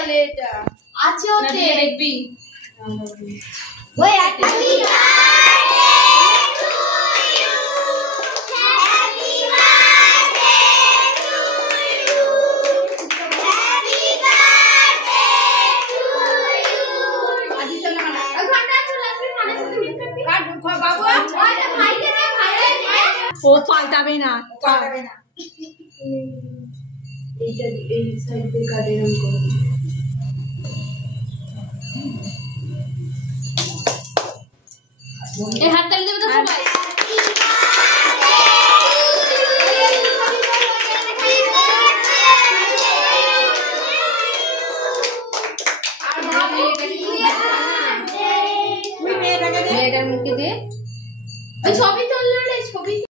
চলে এটা আছে ওতে দেখবি ওই একটা ও পাল্টাবে না এইটা এই সাইড দিয়ে কাটে এরকম করে এই হাত তালি দেবে তো সবাই তুই মেয়েটাকে দে মেয়েটার মুখে দে ওই ছবি তুললো রে ছবি